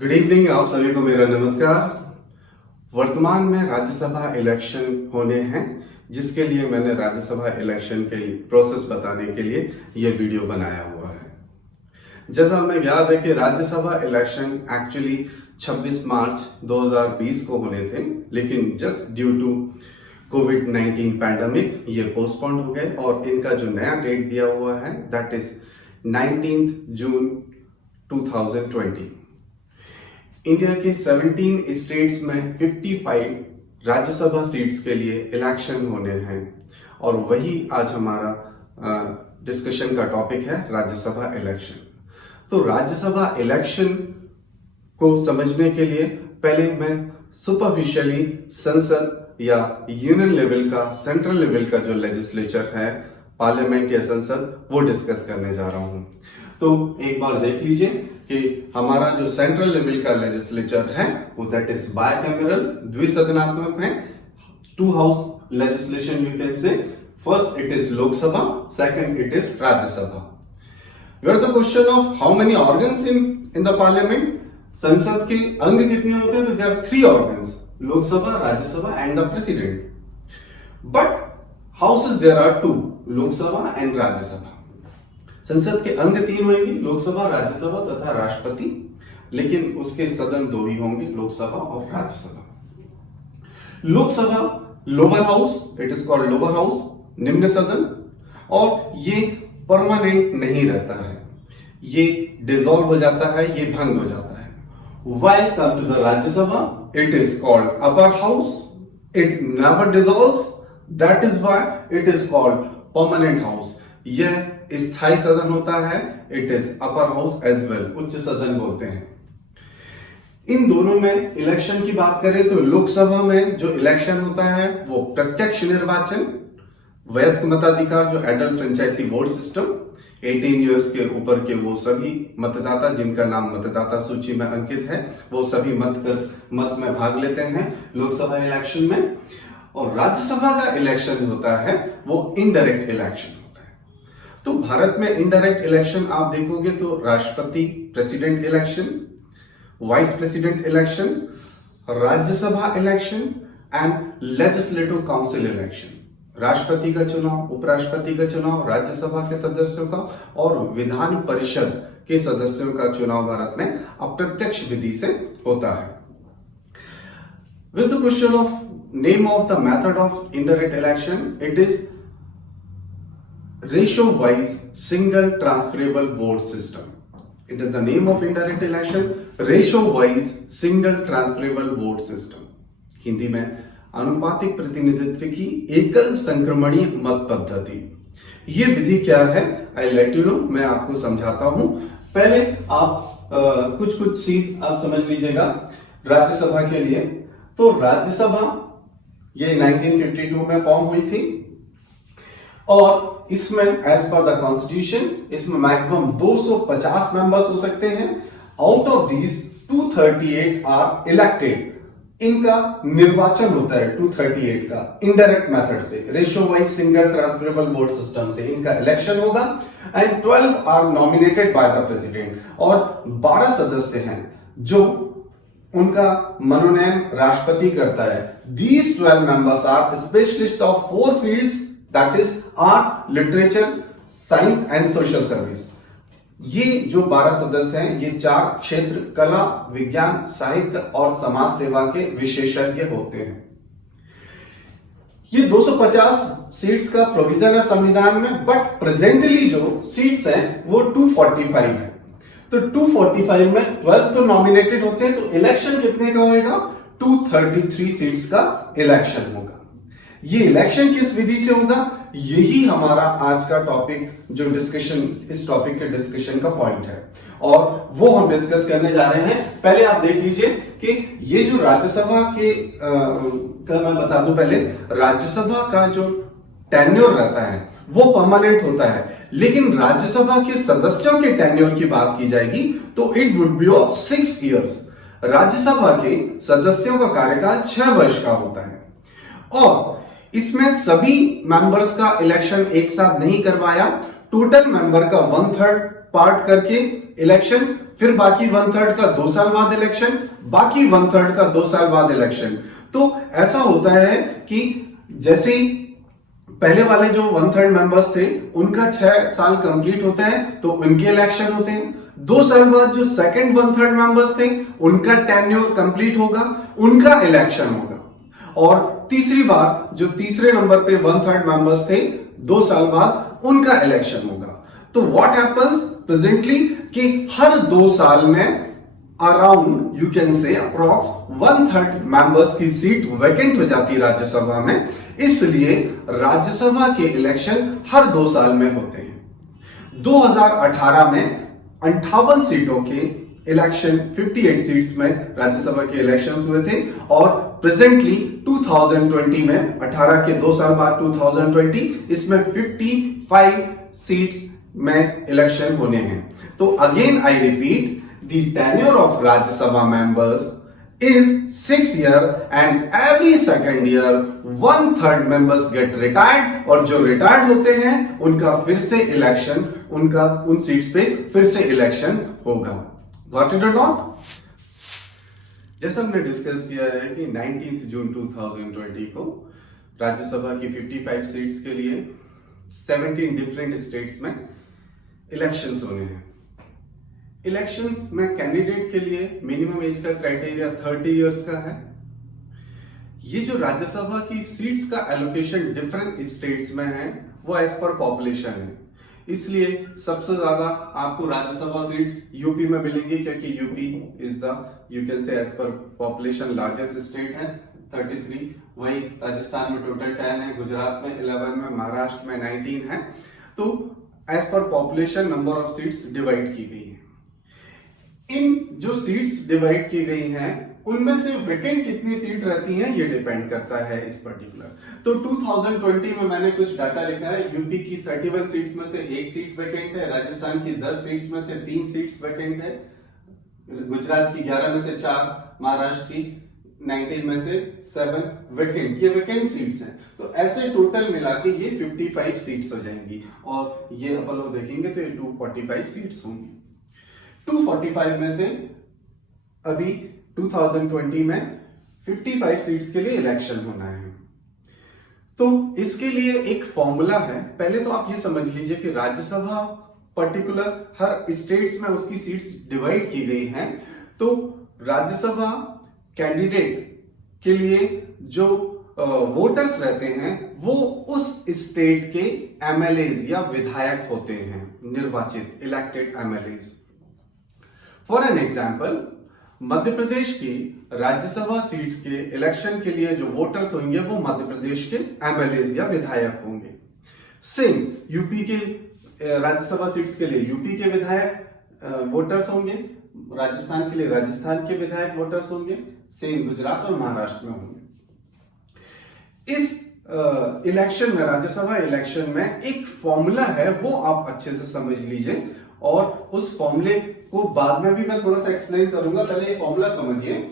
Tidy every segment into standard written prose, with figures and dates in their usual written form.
Good evening, आप सभी को मेरा नमस्कार। वर्तमान में राज्यसभा इलेक्शन होने हैं, जिसके लिए मैंने राज्यसभा इलेक्शन के लिए प्रोसेस बताने के लिए यह वीडियो बनाया हुआ है। जैसा हमें याद है कि राज्यसभा इलेक्शन एक्चुअली 26 मार्च 2020 को होने थे, लेकिन जस्ट ड्यू टू कोविड-19 पैंडेमिक ये पोस्टपोन हो गए और इनका जो नया डेट दिया हुआ है दैट इज 19 जून 2020। इंडिया के 17 स्टेट्स में 55 राज्यसभा सीट्स के लिए इलेक्शन होने हैं और वही आज हमारा डिस्कशन का टॉपिक है, राज्यसभा इलेक्शन। तो राज्यसभा इलेक्शन को समझने के लिए पहले मैं सुपरफिशियली संसद या यूनियन लेवल का, सेंट्रल लेवल का जो लेजिस्लेचर है, पार्लियामेंट या संसद, वो डिस्कस करने जा रहा हूं। तो एक बार देख लीजिए कि हमारा जो सेंट्रल लेवल का लेजिस्लेचर है वो दैट इज बायकैमरल, द्विसदनात्मक है। Two house legislation you can say. First it is Lok Sabha, second it is Rajya Sabha. Where the question of how many organs in the parliament, संसद के अंग कितने होते हैं? तो there are 3 organs, Lok Sabha, Rajya Sabha and the president. But houses there are 2, Lok Sabha and Rajya Sabha. संसद के अंग 3 होंगे, लोकसभा, राज्यसभा तथा राष्ट्रपति, लेकिन उसके सदन 2 ही होंगे, लोकसभा और Rajya Sabha. Lok Sabha lower house, it is called lower house, निम्न सदन, और ये परमानेंट नहीं रहता है, ये डिसॉल्व हो जाता है, ये भंग हो जाता है। While come to the Rajya Sabha, it is called upper house, it never dissolves, that is why it is called permanent house. यह स्थायी सदन होता है, it is upper house as well, उच्च सदन बोलते हैं। इन दोनों में इलेक्शन की बात करें तो लोकसभा में जो इलेक्शन होता है वो प्रत्यक्ष निर्वाचन, वयस्क मताधिकार, जो adult franchise vote system, 18 years के ऊपर के वो सभी मतदाता जिनका नाम मतदाता सूची में अंकित है, वो सभी मत में भाग लेते हैं लोकसभा इलेक्शन में। और राज्यसभा का इलेक्शन होता है वो इनडायरेक्ट इलेक्शन। तो भारत में इनडायरेक्ट इलेक्शन आप देखोगे तो राष्ट्रपति president election, vice president election, Rajya Sabha election and legislative council election. राष्ट्रपति का चुनाव, उपराष्ट्रपति का चुनाव, राज्यसभा के सदस्यों का और विधान परिषद के सदस्यों का चुनाव भारत में अप्रत्यक्ष विधि से होता है। With the question of name of the method of indirect election, it is ratio wise single transferable vote system. It is the name of indirect election, ratio wise single transferable vote system. Hindi में अनुपातिक प्रतिनिधित्व की एकल संक्रमणीय मत पद्धति। ये विधि क्या है? आई लेट यू नो, मैं आपको समझाता हूं। पहले आप कुछ चीज आप समझ लीजिएगा राज्यसभा के लिए। तो राज्यसभा ये 1952 में फॉर्म हुई थी और इसमें एज पर द कॉन्स्टिट्यूशन इसमें मैक्सिमम 250 मेंबर्स हो सकते हैं। Out of these 238 are elected. इनका निर्वाचन होता है 238 का इनडायरेक्ट मेथड से, ratio wise single transferable vote system से इनका इलेक्शन होगा। And 12 are nominated by the president, और 12 सदस्य हैं जो उनका मनोनयन राष्ट्रपति करता है। These 12 members are specialist of 4 fields, that is art, literature, science and social service. ये जो 12 सदस्य हैं ये 4 क्षेत्र, कला, विज्ञान, साहित्य और समाज सेवा के विशेषज्ञ होते हैं। ये 250 सीट्स का प्रोविजन है संविधान में, बट प्रेजेंटली जो सीट्स हैं वो 245 है। तो 245 में 12 तो नॉमिनेटेड होते हैं, तो इलेक्शन कितने का होगा? 233 सीट्स का इलेक्शन होगा। ये इलेक्शन किस विधि से होगा? यही हमारा आज का टॉपिक, जो डिस्कशन, इस टॉपिक के डिस्कशन का पॉइंट है और वो हम डिस्कस करने जा रहे हैं। पहले आप देख लीजिए कि ये जो राज्यसभा के का मैं बता दूं, पहले राज्यसभा का जो टेन्योर रहता है वो परमानेंट होता है, लेकिन राज्यसभा के सदस्यों के टेन्योर की बात की जाएगी तो it would be of 6 years. Rajya Sabha के सदस्यों का कार्यकाल 6 वर्ष का होता है और इसमें सभी मेंबर्स का इलेक्शन एक साथ नहीं करवाया। टोटल मेंबर का 1/3 पार्ट करके इलेक्शन, फिर बाकी 1/3 का 2 साल बाद इलेक्शन, बाकी 1/3 का 2 साल बाद इलेक्शन। तो ऐसा होता है कि जैसे ही पहले वाले जो 1/3 मेंबर्स थे उनका 6 साल कंप्लीट होता है तो उनके इलेक्शन होते हैं। 2 साल बाद जो सेकंड 1/3 मेंबर्स थे उनका टेन्योर कंप्लीट होगा, उनका इलेक्शन होगा। और तीसरी बार जो तीसरे नंबर पे 1/3 मेंबर्स थे 2 साल बाद उनका इलेक्शन होगा। तो व्हाट हैपेंस प्रेजेंटली कि हर 2 साल में अराउंड यू कैन से अप्रॉक्स 1/3 मेंबर्स की सीट वैकेंट हो जाती है राज्यसभा में, इसलिए राज्यसभा के इलेक्शन हर 2 साल में होते हैं। 2018 में 58 सीटों के इलेक्शन 58 सीट्स में राज्यसभा के इलेक्शंस हुए थे और प्रेजेंटली 2020 में 18 के 2 साल बाद 2020 इसमें 55 सीट्स में इलेक्शन होने हैं। तो again I repeat, the tenure of Rajya Sabha members is 6 year and every second year 1/3 members get retired और जो रिटायर्ड होते हैं उनका फिर से इलेक्शन, उनका उन सीट्स पे फिर से इलेक्शन होगा। Got it or not? जैसा हमने डिस्कस किया है कि 19 जून 2020 को राज्यसभा की 55 सीट्स के लिए 17 डिफरेंट स्टेट्स में इलेक्शंस होने हैं। इलेक्शंस में कैंडिडेट के लिए मिनिमम एज का क्राइटेरिया 30 इयर्स का है। ये जो राज्यसभा की सीट्स का एलोकेशन डिफरेंट स्टेट्स में है वो एज पर पॉपुलेशन है, इसलिए सबसे ज्यादा आपको राज्यसभा सीट्स यूपी में मिलेंगी क्योंकि UP is the you can say as per population largest state है 33। वही राजस्थान में टोटल 10 है, गुजरात में 11 में, महाराष्ट्र में 19 है। तो as per population number of seats divide की गई है। इन जो सीट्स डिवाइड की गई हैं उनमें से वैकेंट कितनी सीट रहती हैं ये डिपेंड करता है इस पर्टिकुलर। तो 2020 में मैंने कुछ डाटा लिखा है। यूपी की 31 सीट्स में से 1 सीट वैकेंट है, राजस्थान की 10 सीट्स में से 3 सीट्स वैकेंट है, गुजरात की 11 में से 4, महाराष्ट्र की 19 में से 7 वैकेंट। ये वैकेंट सीट्स हैं। तो ऐसे टोटल मिला के ये 55 सीट्स हो जाएंगी और ये अपन लोग देखेंगे तो ये 245 सीट्स होंगी। 245 में से अभी 2020 में 55 सीट्स के लिए इलेक्शन होना है। तो इसके लिए एक फॉर्मूला है। पहले तो आप ये समझ लीजिए कि राज्यसभा पर्टिकुलर हर स्टेट्स में उसकी सीट्स डिवाइड की गई हैं। तो राज्यसभा कैंडिडेट के लिए जो वोटर्स रहते हैं वो उस स्टेट के एमएलएज या विधायक होते हैं, निर्वाचित elected MLAs. For an example, Madhya Pradesh की राज्यसभा सीट्स के इलेक्शन के लिए जो वोटर्स होंगे वो मध्य प्रदेश के एमएलएज या विधायक होंगे। सेम यूपी के राज्यसभा सीट्स के लिए यूपी के विधायक वोटर्स होंगे, राजस्थान के लिए राजस्थान के विधायक वोटर्स होंगे, सेम गुजरात और महाराष्ट्र में होंगे। इस इलेक्शन में, राज्यसभा इलेक्शन में एक फॉर्मूला है, वो आप अच्छे से समझ लीजिए और उस फॉर्मूले को बाद में भी मैं थोड़ा सा एक्सप्लेन करूंगा। पहले ये फॉर्मूला समझिए।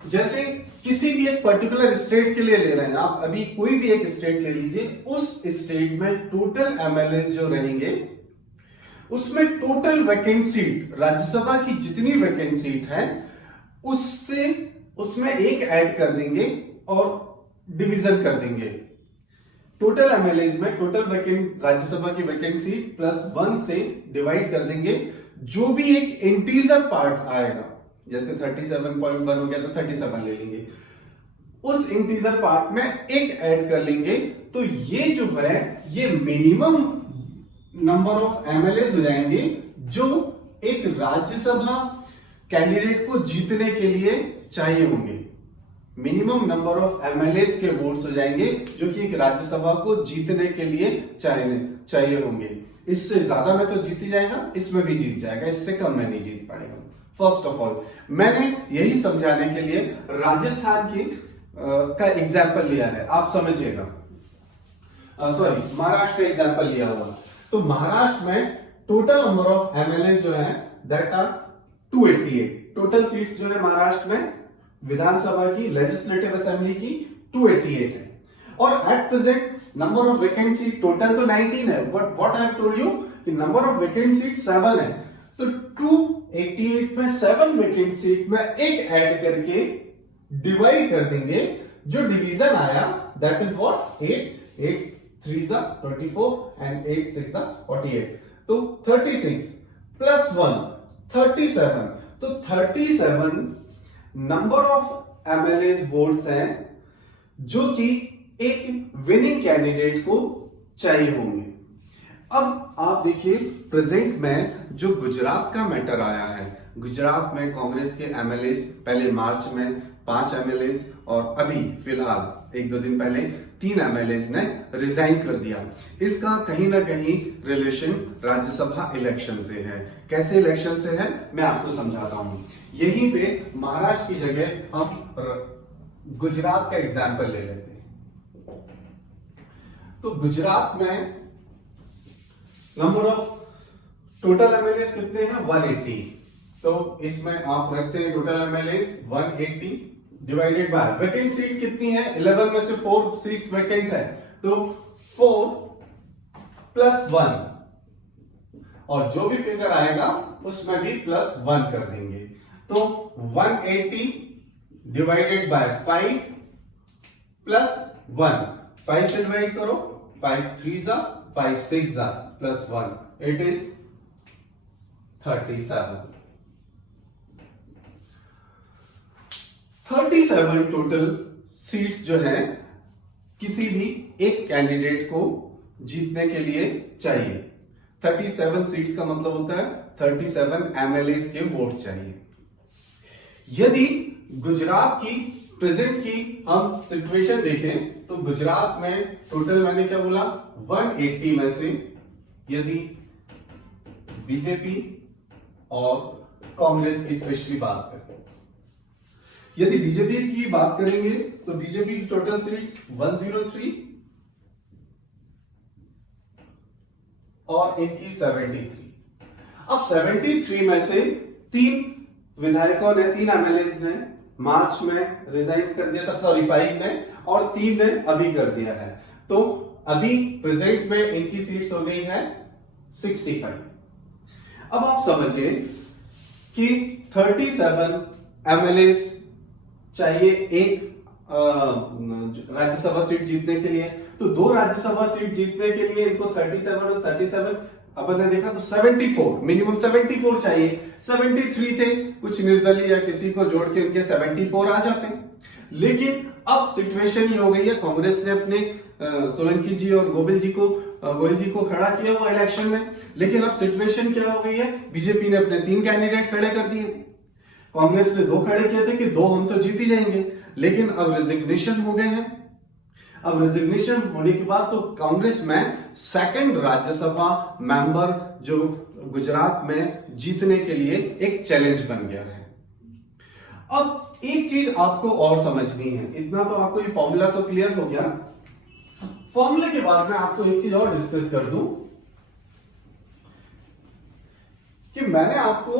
जैसे किसी भी एक पर्टिकुलर स्टेट के लिए ले रहे हैं आप, अभी कोई भी एक स्टेट ले लीजिए, उस स्टेट में टोटल एमएलए जो रहेंगे उसमें टोटल वैकेंट सीट, राज्यसभा की जितनी वैकेंट सीट है उससे उसमें एक ऐड कर देंगे और डिवीजन कर देंगे। टोटल एमएलए में टोटल वैकेंट राज्यसभा की वैकेंट सीट प्लस 1 से डिवाइड कर देंगे। जो भी एक इंटीजर पार्ट आएगा, जैसे 37.1 हो गया तो 37 ले लेंगे, उस इंटीजर पार्ट में एक ऐड कर लेंगे। तो ये जो है ये मिनिमम नंबर ऑफ एमएलए हो जाएंगे जो एक राज्यसभा कैंडिडेट को जीतने के लिए चाहिए होंगे। मिनिमम नंबर ऑफ एमएलए के वोट्स हो जाएंगे जो कि एक राज्यसभा को जीतने के लिए चाहिए होंगे। इससे ज्यादा में तो जीत ही जाएगा, इसमें भी जीत जाएगा, इससे कम में नहीं जीत पाएगा। फर्स्ट ऑफ ऑल मैंने यही समझाने के लिए राजस्थान की का एग्जाम्पल लिया है, आप समझिएगा। सॉरी, महाराष्ट्र का एग्जाम्पल लिया हुआ। तो महाराष्ट्र में टोटल नंबर ऑफ एमएलए जो है दैट आर 288। टोटल सीट्स जो है महाराष्ट्र में विधानसभा की, लेजिस्लेटिव असेंबली की 288 है। और at present number of vacant seat total तो 19 है, but what I have told you कि नंबर ऑफ वेकेंट सीट 7 है, तो 288 में 7 वेकेंट सीट में एक ऐड करके डिवाइड कर देंगे। जो डिवीजन आया दैट इज व्हाट 8 8 3 24 एंड 8 6 48, तो 36 प्लस 1 37, तो 37 नंबर ऑफ एमएलए वोट्स हैं जो कि एक विनिंग कैंडिडेट को चाहिए होंगे। अब आप देखिए प्रेजेंट में जो गुजरात का मैटर आया है, गुजरात में कांग्रेस के एमएलए पहले मार्च में 5 एमएलए और अभी फिलहाल 1-2 दिन पहले 3 एमएलए ने रिजाइन कर दिया। इसका कहीं ना कहीं रिलेशन राज्यसभा इलेक्शन से है। कैसे इलेक्शन से है मैं आपको समझाता हूं। यहीं पे महाराष्ट्र की जगह हम गुजरात का एग्जाम्पल ले लेते हैं। तो गुजरात में नंबर ऑफ टोटल एमएलए कितने हैं 180, तो इसमें आप रखते हैं total MLA 180 divided by vacant seat कितनी है 11 में से 4 सीट्स वैकेंट है, तो 4 प्लस 1 और जो भी फिगर आएगा उसमें भी प्लस 1 कर देंगे, तो 180 डिवाइडेड बाय 5 प्लस 1, 5 से डिवाइड करो, 5 3 5 6 plus 1, it is 37 total seats जो है किसी भी एक कैंडिडेट को जीतने के लिए चाहिए। 37 सीट्स का मतलब होता है 37 एमएलए के वोट चाहिए। यदि गुजरात की प्रेजेंट की हम सिचुएशन देखें तो गुजरात में टोटल मैंने क्या बोला 180 में से यदि बीजेपी और कांग्रेस की स्पेशली बात करें, यदि बीजेपी की बात करेंगे तो बीजेपी की टोटल सीट्स 103 और इनकी 73। अब 73 में से 3 विधायकों ने 3 एमएलए ने मार्च में रिजाइन कर दिया था, सॉरी 5 ने और 3 ने अभी कर दिया है, तो अभी प्रेजेंट में इनकी सीट्स हो गई है 65। अब आप समझिए कि 37 एमएलए चाहिए एक राज्यसभा सीट जीतने के लिए, तो 2 राज्यसभा सीट जीतने के लिए इनको 37 और 37 अपन ने देखा तो 74 मिनिमम 74 चाहिए। 73 थे, कुछ निर्दलीय या किसी को जोड़ के उनके 74 आ जाते हैं। लेकिन अब सिचुएशन ये हो गई है, कांग्रेस ने अपने सोलंकी जी और गोविल जी को खड़ा किया हुआ इलेक्शन में, लेकिन अब सिचुएशन क्या हो गई है, बीजेपी ने अपने 3 कैंडिडेट खड़े कर दिए, कांग्रेस ने 2 खड़े किए थे कि 2 हम तो जीत ही जाएंगे, लेकिन अब रेजिग्नेशन हो गए हैं। अब रेजिग्नेशन होने के बाद तो कांग्रेस में सेकंड राज्यसभा मेंबर जो गुजरात में जीतने के लिए एक चैलेंज बन गया है। अब एक चीज आपको और समझनी है, इतना तो आपको ये फॉर्मूला तो क्लियर हो गया। फॉर्मूले के बाद में आपको एक चीज और डिस्कस कर दूं कि मैंने आपको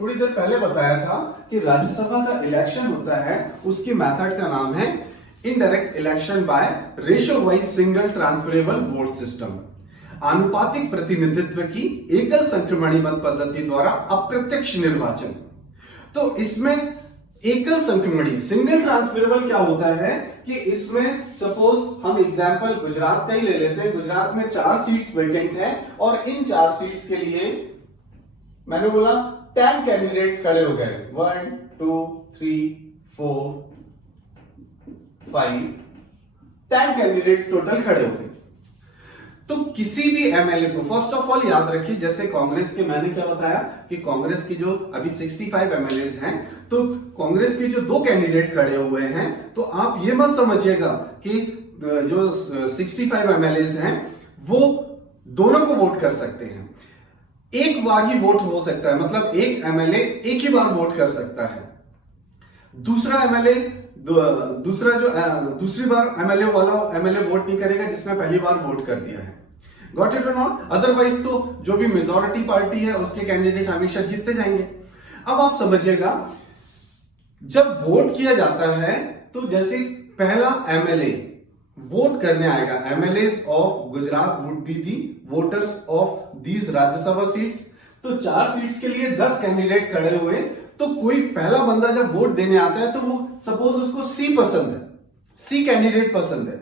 थोड़ी देर पहले बताया था कि राज्यसभा का इलेक्शन होता है, उसकी मेथड का नाम है indirect election by ratio wise single transferable vote system, आनुपातिक प्रतिनिधित्व की एकल संक्रमणी मत पद्धति द्वारा अप्रत्यक्ष निर्वाचन। तो इसमें एकल संक्रमणी सिंगल ट्रांसफरेबल क्या होता है कि इसमें सपोज हम एग्जांपल गुजरात का ही ले लेते हैं। गुजरात में 4 सीट्स वैकेंट है और इन 4 सीट्स के लिए मैंने बोला 10 कैंडिडेट्स खड़े हो गए, 1 2 3 4 5 10 कैंडिडेट्स टोटल खड़े हो गए। तो किसी भी एमएलए को फर्स्ट ऑफ ऑल याद रखिए, जैसे कांग्रेस के मैंने क्या बताया कि कांग्रेस की जो अभी 65 एमएलए हैं, तो कांग्रेस के जो 2 कैंडिडेट खड़े हुए हैं, तो आप ये मत समझिएगा कि जो 65 एमएलए हैं वो दोनों को वोट कर सकते हैं। एक बार ही वोट हो सकता है, मतलब एक एमएलए एक ही बार वोट कर सकता है। दूसरा एमएलए दूसरी बार एमएलए वाला एमएलए वोट नहीं करेगा जिसने पहली बार वोट कर दिया है। गॉट इट और नॉट? अदरवाइज तो जो भी मेजॉरिटी पार्टी है उसके कैंडिडेट हमेशा जीतते जाएंगे। अब आप समझिएगा, जब वोट किया जाता है तो जैसे पहला एमएलए वोट करने आएगा, MLAs of Gujarat would be the voters of these Rajya Sabha seats. तो 4 सीट्स के लिए 10 कैंडिडेट खड़े हुए, तो कोई पहला बंदा जब वोट देने आता है तो वो सपोज उसको सी पसंद है, सी कैंडिडेट पसंद है,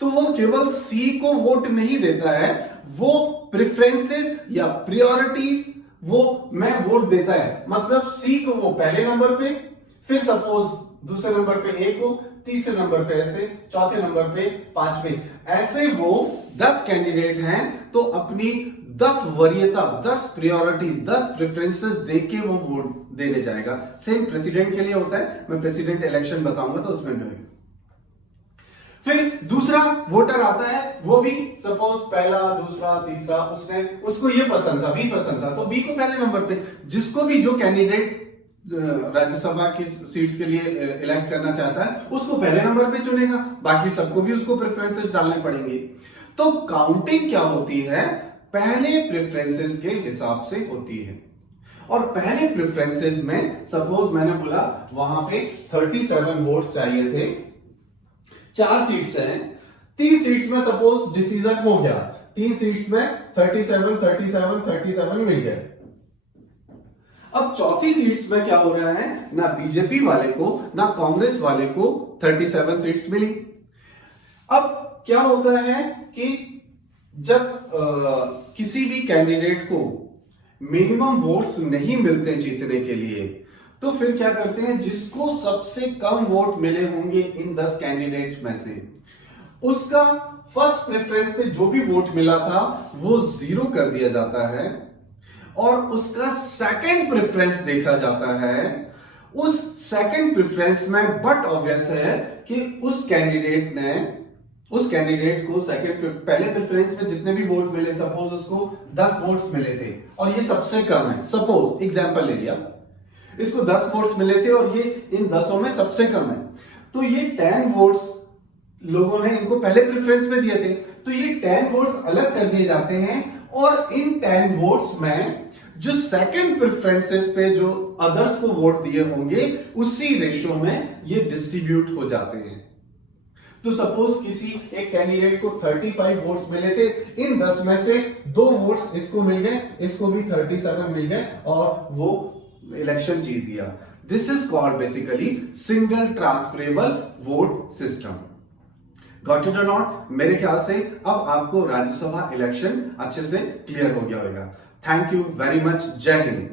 तो वो केवल सी को वोट नहीं देता है, वो प्रेफरेंसेस या प्रायोरिटीज वो मैं वोट देता है। मतलब सी को वो पहले नंबर पे, फिर सपोज दूसरे नंबर पे ए को, तीसरे नंबर पे ऐसे, चौथे नंबर पे, 5 पे, ऐसे वो 10 कैंडिडेट हैं तो अपनी 10 वरीयता, 10 प्रायोरिटीज, 10 प्रेफरेंसेस देके वो वोट देने जाएगा। सेम प्रेसिडेंट के लिए होता है, मैं प्रेसिडेंट इलेक्शन बताऊंगा तो उसमें भी। फिर दूसरा वोटर आता है, वो भी सपोज पहला, दूसरा, तीसरा, उसको ये पसंद था, बी पसंद था, तो बी को पहले नंबर पे, जिसको भी जो कैंडिडेट राज्यसभा की सीट्स के लिए इलेक्ट करना चाहता है उसको पहले नंबर पे चुनेगा, बाकी सबको भी उसको प्रेफरेंसेस डालने पड़ेंगे। तो काउंटिंग क्या होती है, पहले प्रेफरेंसेस के हिसाब से होती है। और पहले प्रेफरेंसेस में सपोज मैंने बोला वहां पे 37 वोट्स चाहिए थे, 4 सीट्स हैं, 3 सीट्स में सपोज डिसीजन हो गया, 3 सीट्स में 37 37 37 मिल गए। अब चौथी सीट्स में क्या हो रहा है, ना बीजेपी वाले को ना कांग्रेस वाले को 37 सीट्स मिली। अब क्या होता है कि जब किसी भी कैंडिडेट को मिनिमम वोट्स नहीं मिलते जीतने के लिए, तो फिर क्या करते हैं, जिसको सबसे कम वोट मिले होंगे इन 10 कैंडिडेट्स में से, उसका फर्स्ट प्रेफरेंस पे जो भी वोट मिला था वो 0 कर दिया जाता है, और उसका सेकंड प्रेफरेंस देखा जाता है। उस सेकंड प्रेफरेंस में बट ऑब्वियस है कि उस कैंडिडेट को पहले प्रेफरेंस में जितने भी वोट मिले, सपोज उसको 10 वोट्स मिले थे और ये सबसे कम है, सपोज एग्जांपल ले लिया, इसको 10 वोट्स मिले थे और ये इन 10 में सबसे कम है, तो ये 10 वोट्स लोगों ने इनको पहले प्रेफरेंस में दिए थे, तो ये 10 वोट्स अलग कर दिए जाते हैं, और इन 10 वोट्स में जो सेकंड प्रेफरेंसेस पे जो अदर्स को वोट दिए होंगे उसी रेशो में ये डिस्ट्रीब्यूट हो जाते हैं। तो सपोज किसी एक कैंडिडेट को 35 वोट्स मिले थे, इन 10 में से 2 वोट्स इसको मिल गए, इसको भी 37 मिल गए और वो इलेक्शन जीत गया। This is called basically single transferable vote system. Got it और नॉट? मेरे ख्याल से अब आपको राज्यसभा इलेक्शन अच्छे से क्लियर हो गया होगा। Thank you very much. जय हिंद।